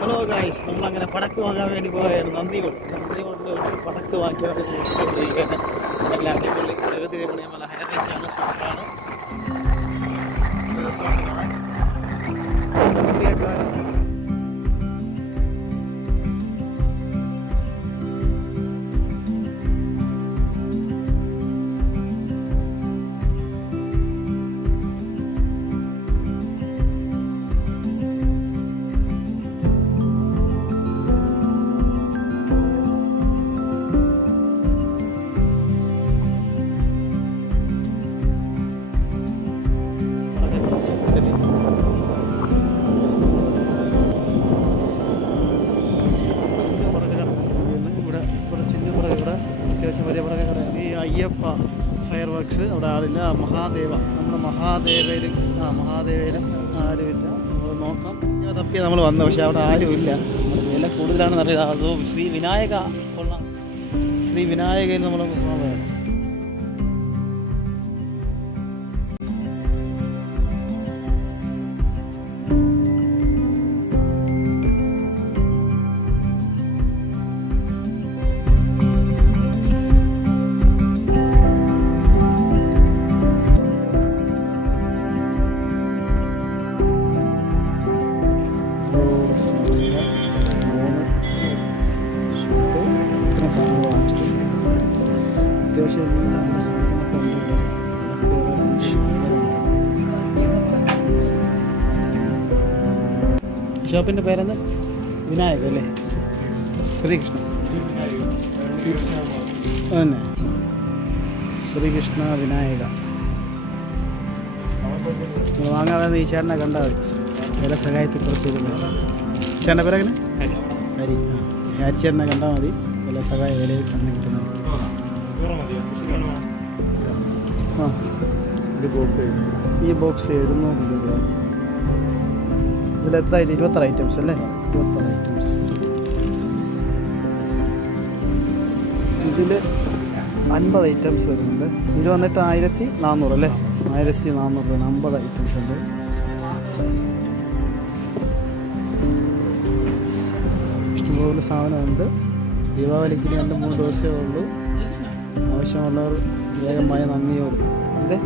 Hello guys, നമ്മളങ്ങനെ പടക്ക് വാങ്ങാൻ വേണ്ടി പോയായിരുന്നു നന്ദികൊണ്ട് പടക്ക് വാങ്ങിക്കാൻ വേണ്ടി നല്ല അടിപൊളി പ്രകൃതി രമണീയമല്ല ഹൈ റേഞ്ചാണ്, സൂപ്പറാണ്. അത്യാവശ്യം വലിയ പുറകെ ശ്രീ അയ്യപ്പ ഫയർ വർക്ക്സ് അവിടെ ആളില്ല. മഹാദേവ, നമ്മുടെ മഹാദേവയിലും ആരുമില്ല. നമ്മൾ നോക്കാം, തപ്പി നമ്മൾ വന്നു, പക്ഷെ അവിടെ ആരുമില്ല. വില കൂടുതലാണെന്ന് അറിയാം. അതോ ശ്രീ വിനായക കൊള്ളാം, ശ്രീ വിനായകയിൽ നമ്മൾ പോകാൻ വേണം. ഷോപ്പിൻ്റെ പേരെന്താ? വിനായക അല്ലേ? ശ്രീകൃഷ്ണ തന്നെ, ശ്രീകൃഷ്ണ വിനായക. നമ്മൾ വാങ്ങാതെ ഈ ചേട്ടനെ കണ്ടാൽ മതി. വില സഹായത്തിൽ കുറച്ച് ചേട്ടൻ്റെ പേരെങ്ങനെ? ഹരി. ഹരിച്ചേട്ടനെ കണ്ടാൽ മതി, വില സഹായ വിലയിൽ കണ്ണ് കിട്ടുന്നത്. ഈ ബോക്സ് 700 രൂപ. ഇതിൽ എത്ര 26 ഐറ്റംസ് അല്ലേ? 26 ഐറ്റംസ്. ഇതിൽ 50 ഐറ്റംസ് വരുന്നുണ്ട്. ഇത് വന്നിട്ട് 1400 അല്ലേ? 1400 50 ഐറ്റംസ് ഉണ്ട്. ഇഷ്ടംപോലെ സാധനമുണ്ട്. ദീപാവലിക്ക് 2-3 ദിവസമേ ഉള്ളൂ. ആവശ്യമുള്ളവർ വേഗമായ നന്ദിയോട്. അതെ,